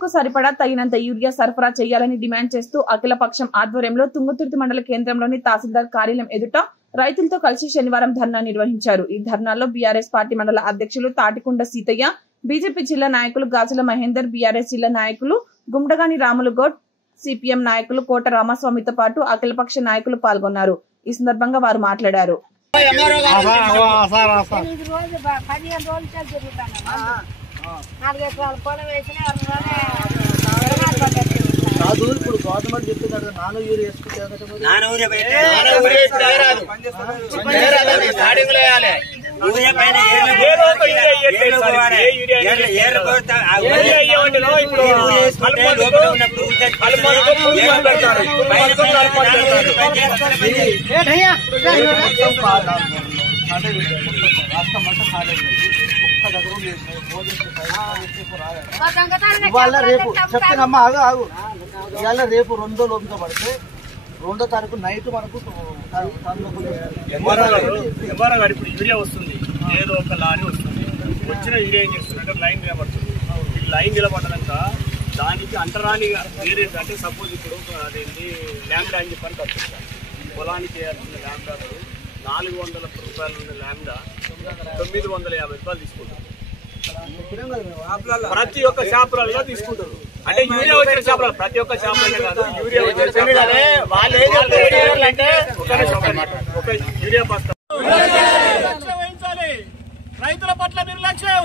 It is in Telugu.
పంటకు సరిపడా తగినంత యూరియా సరఫరా చేయాలని డిమాండ్ చేస్తూ అఖిలపక్షం ఆధ్వర్యంలో తుంగతుర్తి మండల కేంద్రంలోని తహసీల్దార్ కార్యాలయం ఎదుట రైతులతో కలిసి శనివారం ధర్నా నిర్వహించారు. ఈ ధర్నాలో బీఆర్ఎస్ పార్టీ మండల అధ్యక్షులు తాటికొండ సీతయ్య, బీజేపీ జిల్లా నాయకులు గాజుల మహేందర్, బీఆర్ఎస్ జిల్లా నాయకులు గుండగాని రాములు గౌడ్, సిపిఎం నాయకులు కోట రామస్వామితో పాటు అఖిలపక్ష నాయకులు పాల్గొన్నారు. ఈ సందర్భంగా వారు మాట్లాడారు. కాదు ఇప్పుడు గవర్నమెంట్ చెప్తున్నారు నాను యూరియా ఇవాళ రేపు చెప్తానమ్మా ఆగు ఆగు ఇవాళ రేపు 2 లోపుగా పడితే 2వ తారీఖు నైట్ మనకు ఇప్పుడు యూరియా వస్తుంది, ఏదో ఒక లారీ వస్తుంది, వచ్చిన యూరియా ఏం చేస్తుందంటే లైన్ నిలబడుతుంది. ఈ లైన్ నిలబడ్డాక దానికి అంటరానిగా వేరే అంటే సపోజ్ ఇప్పుడు అదేంటి ల్యాండా అని చెప్పని కట్టుకుంటారు. పొలానికి వేయాల్సిన ల్యాండాలు 400 రూపాయలు ఉన్న ల్యాండా 950 రూపాయలు తీసుకుంటారు. ప్రతి ఒక్క షాపులలో తీసుకుంటారు. అంటే యూరియా వచ్చిన షాపులలో ప్రతి ఒక్క షాపులనే కాదు, యూరియా వచ్చిన ఒక యూరియా బస్తా వహించాలి. రైతుల పట్ల నిర్లక్ష్యం